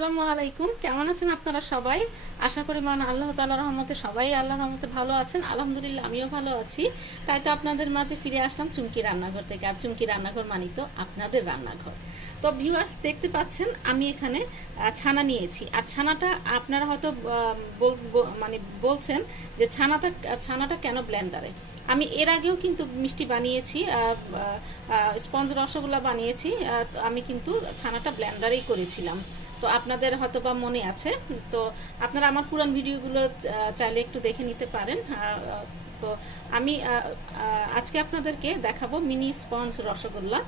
আসসালামু আলাইকুম। কেমন আছেন আপনারা সবাই? আশা করি মান আল্লাহ তাআলার রহমতে সবাই আল্লাহ রহমতে ভালো আছেন। আলহামদুলিল্লাহ, আমিও ভালো আছি। তাই তো আপনাদের মাঝে ফিরে আসলাম চুমকি রান্নাঘর থেকে। আর চুমকি রান্নাঘর মানি তো আপনাদের রান্নাঘর। তো ভিউয়ার্স দেখতে পাচ্ছেন, আমি এখানে ছানা নিয়েছি। আর ছানাটা আপনারা হয়তো মানে বলছেন যে ছানাটা ছানাটা কেন ব্লেন্ডারে আমি এর আগেও কিন্তু মিষ্টি বানিয়েছি স্পঞ্জ রসগোল্লা বানিয়েছি আমি কিন্তু ছানাটা ব্লেন্ডারেই করেছিলাম। তো আপনাদের হয়তো বা মনে আছে। তো আপনারা আমার পুরান ভিডিওগুলো চাইলে একটু দেখে নিতে পারেন। তো আমি আজকে আপনাদেরকে দেখাবো মিনি স্পঞ্জ রসগোল্লা।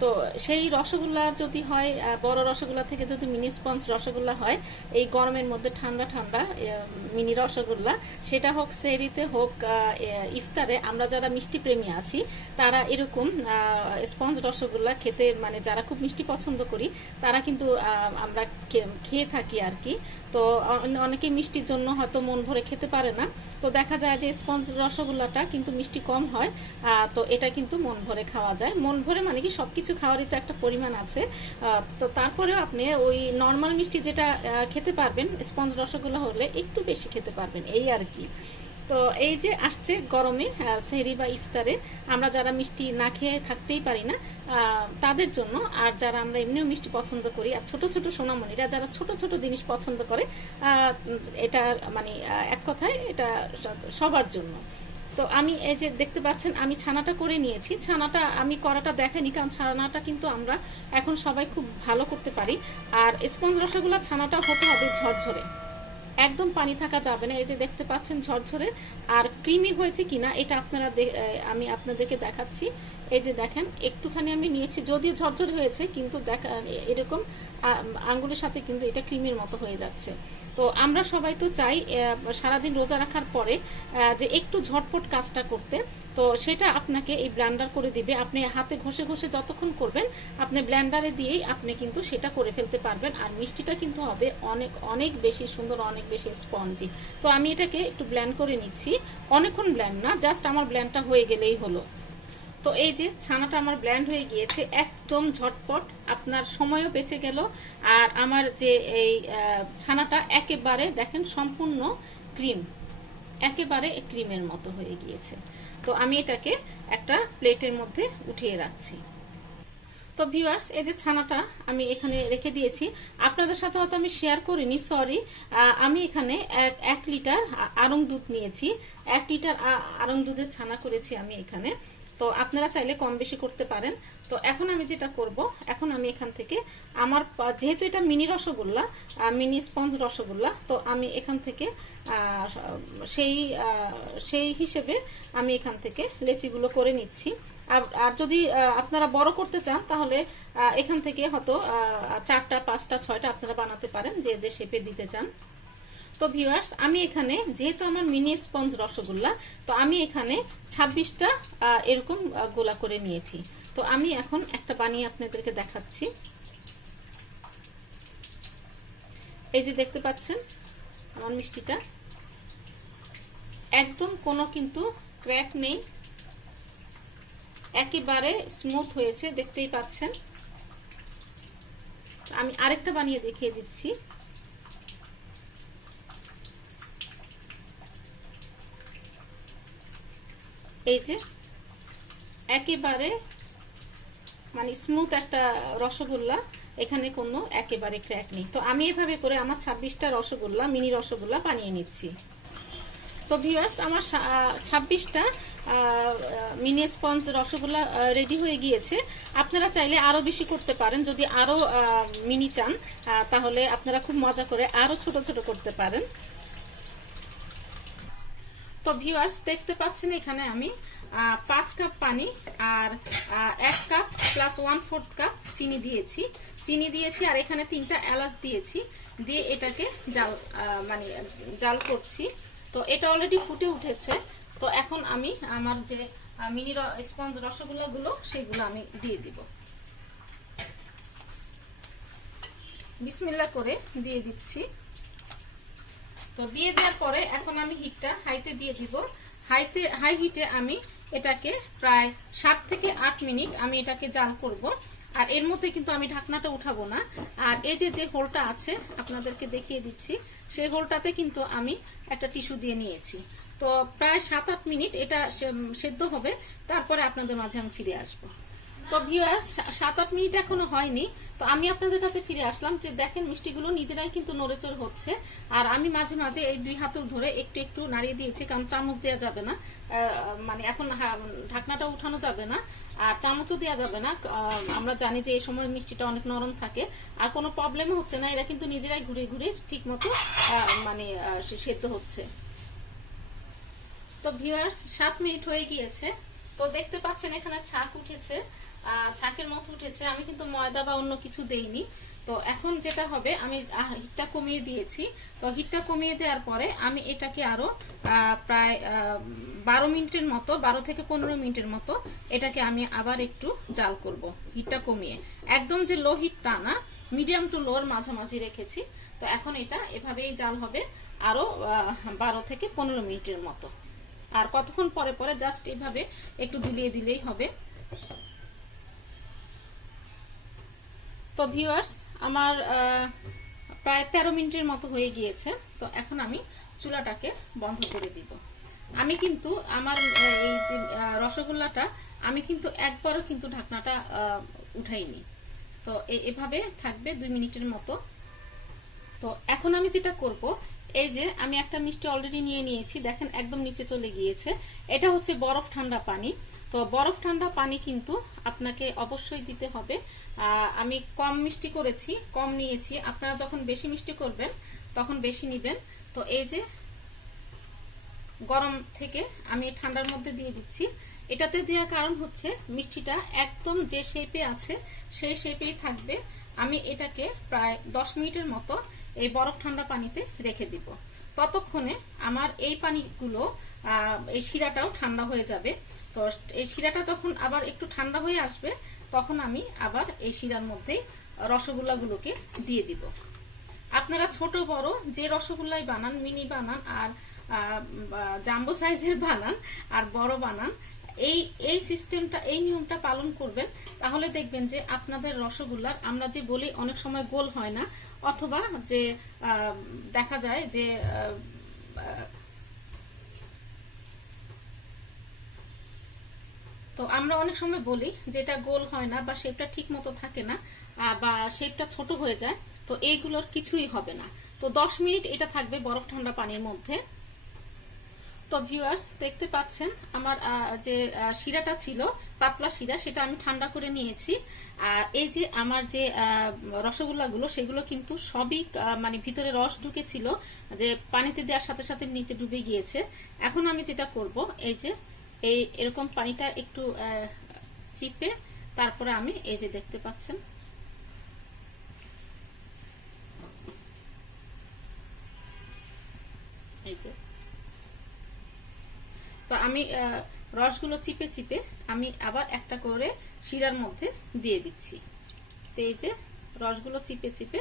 তো সেই রসগোল্লা যদি হয় বড় রসগোল্লা থেকে যদি মিনি স্পঞ্জ রসগোল্লা হয়, এই গরমের মধ্যে ঠান্ডা ঠান্ডা মিনি রসগোল্লা, সেটা হোক সেরিতে হোক ইফতারে, আমরা যারা মিষ্টি প্রেমী আছি, তারা এরকম স্পঞ্জ রসগোল্লা খেতে মানে যারা খুব মিষ্টি পছন্দ করি, তারা কিন্তু আমরা খেয়ে থাকি আর কি। তো অনেকে মিষ্টির জন্য হয়তো মন ভরে খেতে পারে না। তো দেখা যায় যে স্পঞ্জ রসগোল্লাটা কিন্তু মিষ্টি কম হয় তো এটা কিন্তু মন ভরে খাওয়া যায়। মন ভরে মানে কি সবকিছু খাওয়ারই তো একটা পরিমাণ আছে। তো তারপরেও আপনি ওই নর্মাল মিষ্টি যেটা খেতে পারবেন স্পঞ্জ রসগোল্লা হলে একটু বেশি খেতে পারবেন, এই আর কি। তো এই যে আসছে গরমে সেহরি বা ইফতারে, আমরা যারা মিষ্টি না খেয়ে থাকতেই পারি না তাদের জন্য, আর যারা আমরা এমনিও মিষ্টি পছন্দ করি, আর ছোট ছোট সোনামণিরা যারা ছোট ছোট জিনিস পছন্দ করে এটা মানে এক কথায় এটা সবার জন্য। তো আমি এই যে দেখতে পাচ্ছেন, আমি ছানাটা করে নিয়েছি। ছানাটা আমি করাটা দেখাইনি, কারণ ছানাটা কিন্তু আমরা এখন সবাই খুব ভালো করতে পারি। আর স্পঞ্জ রসগোল্লা ছানাটা হতে হবে ঝরঝরে। একদম পানি থাকা যাবে না। এই যে দেখতে পাচ্ছেন ঝরঝরে। আর ক্রিমি হয়েছে কিনা, এটা আপনারা আমি আপনাদেরকে দেখাচ্ছি। এই যে দেখেন, একটুখানি আমি নিয়েছি, যদিও ঝরঝর হয়েছে, কিন্তু দেখা, এরকম আঙ্গুলের সাথে কিন্তু এটা ক্রিমের মতো হয়ে যাচ্ছে। তো আমরা সবাই তো চাই সারাদিন রোজা রাখার পরে যে একটু ঝটপট কাজটা করতে। তো সেটা আপনাকে এই ব্ল্যান্ডার করে দিবে। আপনি হাতে ঘষে ঘষে যতক্ষণ করবেন, আপনি ব্ল্যান্ডারে দিয়েই আপনি কিন্তু সেটা করে ফেলতে পারবেন। আর মিষ্টিটা কিন্তু হবে অনেক অনেক বেশি সুন্দর, অনেক বেশি স্পঞ্জি। তো আমি এটাকে একটু ব্ল্যান্ড করে নিচ্ছি। অনেকক্ষণ ব্ল্যান্ড না, জাস্ট আমার ব্ল্যান্ডটা হয়ে গেলেই হলো। তো এই যে ছানাটা আমার ব্ল্যান্ড হয়ে গিয়েছে, একদম ঝটপট আপনার সময়ও বেঁচে গেল। আর আমার যে এই ছানাটা একেবারে দেখেন সম্পূর্ণ ক্রিম, একেবারে ক্রিমের মতো হয়ে গিয়েছে। তো আমি এটাকে একটা প্লেটের মধ্যে উঠিয়ে রাখছি। তো ভিউয়ার্স এই যে ছানাটা আমি এখানে রেখে দিয়েছি। আপনাদের সাথে হয়তো আমি শেয়ার করিনি সরি আমি এখানে এক এক লিটার আ- আড়ং দুধ নিয়েছি। এক লিটার আ- আড়ং দুধের ছানা করেছি আমি এখানে। তো আপনারা চাইলে কম বেশি করতে পারেন। তো এখন আমি যেটা করব, এখন আমি এখান থেকে আমার যেহেতু এটা mini rasgulla mini sponge rasgulla, তো আমি এখান থেকে সেই সেই হিসেবে আমি এখান থেকে লেচিগুলো করে নিচ্ছি। আর যদি আপনারা বড় করতে চান, তাহলে এখান থেকে হয়তো চারটা, পাঁচটা, ছয়টা আপনারা বানাতে পারেন, যে যে শেপে দিতে চান। তো ভিউয়ার্স আমি এখানে, যেহেতু আমার মিনি স্পঞ্জ রসগোল্লা, তো আমি এখানে ছাব্বিশটা এরকম গোলা করে নিয়েছি। তো আমি এখন একটা বানিয়ে আপনাদেরকে দেখাচ্ছি। এই যে দেখতে পাচ্ছেন আমার মিষ্টিটা। একদম কোনো কিন্তু ক্র্যাক নেই। একেবারে স্মুথ হয়েছে, দেখতেই পাচ্ছেন। আমি আরেকটা বানিয়ে দেখিয়ে দিচ্ছি। এই যে, একেবারে মানে স্মুথ একটা রসগোল্লা, এখানে কোনো একেবারে ক্র্যাক নেই। তো আমি এভাবে করে আমার ছাব্বিশটা রসগোল্লা, মিনি রসগোল্লা বানিয়ে নিচ্ছি। তো ভিউয়ার্স আমার ছাব্বিশটা মিনি স্পঞ্জ রসগোল্লা রেডি হয়ে গিয়েছে। আপনারা চাইলে আরও বেশি করতে পারেন। যদি আরও মিনি চান তাহলে আপনারা খুব মজা করে আরও ছোট ছোট করতে পারেন। তো ভিউয়ার্স দেখতে পাচ্ছেন এখানে আমি পাঁচ কাপ পানি আর এক cup plus one fourth cup চিনি দিয়েছি। চিনি দিয়েছি আর এখানে তিনটা এলাচ দিয়েছি। দিয়ে এটাকে জাল মানে জাল করছি। তো এটা অলরেডি ফুটে উঠেছে। তো এখন আমি আমার যে মিনি স্পঞ্জ রসগোল্লাগুলো, সেগুলো আমি দিয়ে দিব। বিসমিল্লা করে দিয়ে দিচ্ছি। তো দিয়ে দেওয়ার পরে এখন আমি হিটটা হাইতে দিয়ে দিব। হাইতে হাই হিটে আমি এটাকে প্রায় সাত থেকে আট মিনিট আমি এটাকে জাল করব। আর এর মধ্যে কিন্তু আমি ঢাকনাটা উঠাবো না। আর এই যে যে হোলটা আছে, আপনাদেরকে দেখিয়ে দিচ্ছি, সেই হোলটাতে কিন্তু আমি একটা টিস্যু দিয়ে নিয়েছি। তো প্রায় সাত আট মিনিট এটা সেদ্ধ হবে। তারপরে আপনাদের মাঝে আমি ফিরে আসব। তো ভিউয়ার্স সাত আট মিনিট এখনও হয়নি, তো আমি আপনাদের কাছে ফিরে আসলাম যে দেখেন মিষ্টিগুলো নিজেরাই কিন্তু নড়েচড় হচ্ছে। আর আমি মাঝে মাঝে এই দুই হাতল ধরে একটু একটু নাড়িয়ে দিয়েছি, কারণ চামচ দেওয়া যাবে না। মানে এখন ঢাকনাটা উঠানো যাবে না, আর চামচও দেওয়া যাবে না। আমরা জানি যে এই সময় মিষ্টিটা অনেক নরম থাকে, আর কোনো প্রবলেমও হচ্ছে না, এরা কিন্তু নিজেরাই ঘুরে ঘুরে ঠিক মতো মানে সেদ্ধ হচ্ছে। তো ভিউয়ার্স সাত মিনিট হয়ে গিয়েছে, তো দেখতে পাচ্ছেন এখানে ছাক উঠেছে। ছাকের মতো উঠেছে। আমি কিন্তু ময়দা বা অন্য কিছু দেইনি। তো এখন যেটা হবে আমি হিটটা কমিয়ে দিয়েছি। তো হিটটা কমিয়ে দেওয়ার পরে আমি এটাকে আরও আহ, প্রায় বারো মিনিটের মতো বারো থেকে পনেরো মিনিটের মতো এটাকে আমি আবার একটু জাল করব হিটটা কমিয়ে। একদম যে লো হিট তা না মিডিয়াম টু লোর মাঝামাঝি রেখেছি। তো এখন এটা এভাবেই জাল হবে আরও বারো থেকে পনেরো মিনিটের মতো। আর কতক্ষণ পরে পরে জাস্ট এইভাবে একটু দুলিয়ে দিলেই হবে। তো ভিউয়ার্স আমার প্রায় তেরো মিনিটের মতো হয়ে গিয়েছে, তো এখন আমি চুলাটাকে বন্ধ করে দিব। আমি কিন্তু আমার এই যে রসগোল্লাটা, আমি কিন্তু একবারও কিন্তু ঢাকনাটা উঠাইনি। তো এভাবে থাকবে দুই মিনিটের মতো। তো এখন আমি যেটা করব, এই যে আমি একটা মিষ্টি অলরেডি নিয়ে নিয়েছি, দেখেন একদম নিচে চলে গিয়েছে। এটা হচ্ছে বরফ ঠান্ডা পানি। তো বরফ ঠান্ডা পানি কিন্তু আপনাকে অবশ্যই দিতে হবে। আমি কম মিষ্টি করেছি, কম নিয়েছি। আপনারা যখন বেশি মিষ্টি করবেন, তখন বেশি নিবেন। তো এই যে গরম থেকে আমি ঠান্ডার মধ্যে দিয়ে দিচ্ছি। এটাতে দেওয়ার কারণ হচ্ছে মিষ্টিটা একদম যে শেপে আছে, সেই শেপেই থাকবে। আমি এটাকে প্রায় দশ মিনিটের মতো এই বরফ ঠান্ডা পানিতে রেখে দিব। ততক্ষণে আমার এই পানিগুলো এই শিরাটাও ঠান্ডা হয়ে যাবে। তো এই শিরাটা যখন আবার একটু ঠান্ডা হয়ে আসবে তখন আমি আবার এই শিরার মধ্যেই রসগোল্লাগুলোকে দিয়ে দিব। আপনারা ছোট, বড় যে রসগোল্লাই বানান, মিনি বানান আর জাম্বো সাইজের বানান আর বড় বানান, এই এই সিস্টেমটা, এই নিয়মটা পালন করবেন, তাহলে দেখবেন যে আপনাদের রসগোল্লার, আমরা যে বলি অনেক সময় গোল হয় না, অথবা যে দেখা যায় যে তো আমরা অনেক সময় বলি যেটা গোল হয় না বা শেপটা ঠিক মতো থাকে না বা শেপটা ছোট হয়ে যায়, তো এইগুলোর কিছুই হবে না। তো দশ মিনিট এটা থাকবে বরফ ঠান্ডা পানির মধ্যে। তো ভিউয়ার্স দেখতে পাচ্ছেন আমার যে শিরাটা ছিল, পাতলা শিরা, সেটা আমি ঠান্ডা করে নিয়েছি। আর এই যে আমার যে রসগোল্লাগুলো, সেগুলো কিন্তু সবই মানে ভিতরে রস ঢুকেছিল যে পানিতে দেওয়ার সাথে সাথে নিচে ডুবে গিয়েছে। এখন আমি যেটা করব, এই যে এই এরকম পানিটা একটু চিপে তারপরে আমি এই যে দেখতে পাচ্ছেন। তো আমি রসগুলো চিপে চিপে আমি আবার একটা করে শিরার মধ্যে দিয়ে দিচ্ছি। তো এই যে রসগুলো চিপে চিপে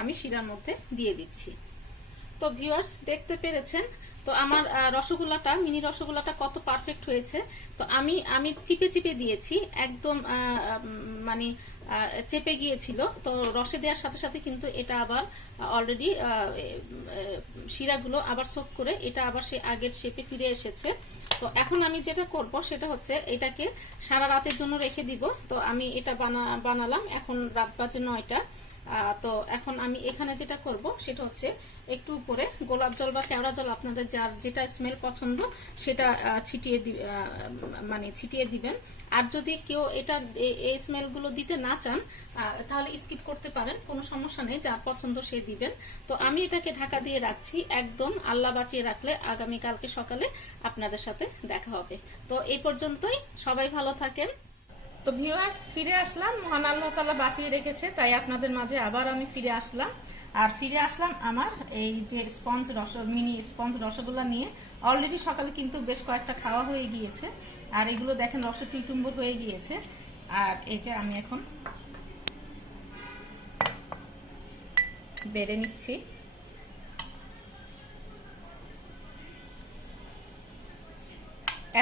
আমি শিরার মধ্যে দিয়ে দিচ্ছি। তো ভিউয়ার্স দেখতে পেরেছেন তো আমার রসগোল্লাটা, মিনি রসগোল্লাটা কত পারফেক্ট হয়েছে। তো আমি আমি চিপে চিপে দিয়েছি, একদম মানে চেপে গিয়েছিল। তো রসে দেওয়ার সাথে সাথে কিন্তু এটা আবার অলরেডি শিরাগুলো আবার সোপ করে এটা আবার সেই আগের শেপে ফিরে এসেছে। তো এখন আমি যেটা করব সেটা হচ্ছে এটাকে সারা রাতের জন্য রেখে দিব। তো আমি এটা বানা, বানালাম, এখন রাত বাজে নয়টা। তো এখন আমি এখানে যেটা করব, সেটা হচ্ছে একটু উপরে গোলাপ জল বা কেওড়া জল আপনাদের যার যেটা স্মেল পছন্দ, সেটা ছিটিয়ে মানে ছিটিয়ে দিবেন। আর যদি কেউ এটা এই স্মেলগুলো দিতে না চান তাহলে স্কিপ করতে পারেন, কোনো সমস্যা নেই, যার পছন্দ সে দিবেন। তো আমি এটাকে ঢাকা দিয়ে রাখছি, একদম আল্লাহ বাঁচিয়ে রাখলে আগামীকালকে সকালে আপনাদের সাথে দেখা হবে। তো এই পর্যন্তই, সবাই ভালো থাকেন। তো ভিউয়ার্স ফিরে আসলাম। মহান আল্লাহ তালা বাঁচিয়ে রেখেছে, তাই আপনাদের মাঝে আবার আমি ফিরে আসলাম। আর ফিরে আসলাম আমার এই যে স্পঞ্জ রস মিনি স্পঞ্জ রসগোল্লা নিয়ে। অলরেডি সকালে কিন্তু বেশ কয়েকটা খাওয়া হয়ে গিয়েছে। আর এগুলো দেখেন রস টুইটুম্বর হয়ে গিয়েছে। আর এই যে আমি এখন বেড়ে নিচ্ছি।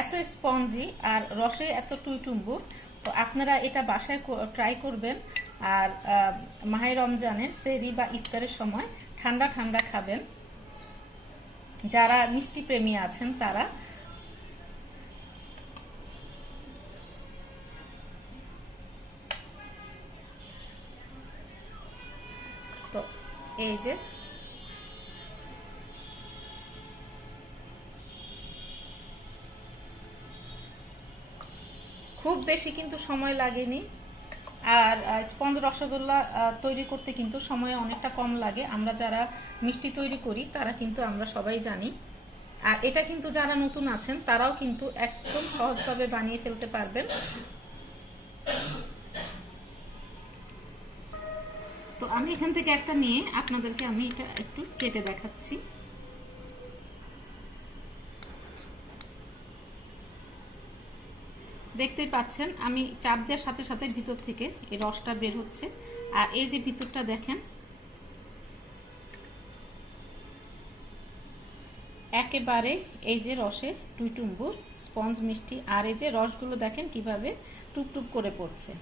এত স্পঞ্জি আর রসে এত টুইটুম্বুর তো আপনারা এটা বাসায় ট্রাই করবেন। আর মাহে রমজানের সেরি বা ইফতারের সময় ঠান্ডা ঠান্ডা খাবেন। যারা মিষ্টি প্রেমী আছেন তারা। তো এই যে খুব বেশি কিন্তু সময় লাগেনি। আর স্পঞ্জ রসগোল্লা তৈরি করতে কিন্তু সময় অনেকটা কম লাগে। আমরা যারা মিষ্টি তৈরি করি, তারা কিন্তু আমরা সবাই জানি। আর এটা কিন্তু যারা নতুন আছেন, তারাও কিন্তু একদম সহজভাবে বানিয়ে ফেলতে পারবেন। তো আমি এখান থেকে একটা নিয়ে আপনাদেরকে আমি এটা একটু কেটে দেখাচ্ছি। দেখতেই পাচ্ছেন, আমি চাপ দেওয়ার সাথে সাথে ভিতর থেকে এই রসটা বের হচ্ছে। আর এই যে ভিতরটা দেখেন, একেবারে এই যে রসে টুইটুম্বুর স্পঞ্জ মিষ্টি, আর এই যে রসগুলো দেখেন কীভাবে টুপটুপ করে পড়ছে।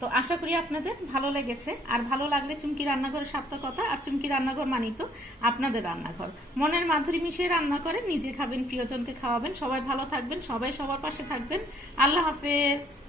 তো আশা করি আপনাদের ভালো লেগেছে। আর ভালো লাগলে চুমকি রান্নাঘরের সার্থকতা আর চুমকি রান্নাঘর মানিত আপনাদের রান্নাঘর। মনের মাধুরী মিশিয়ে রান্না করেন নিজে খাবেন, প্রিয়জনকে খাওয়াবেন। সবাই ভালো থাকবেন, সবাই সবার পাশে থাকবেন। আল্লাহ হাফেজ।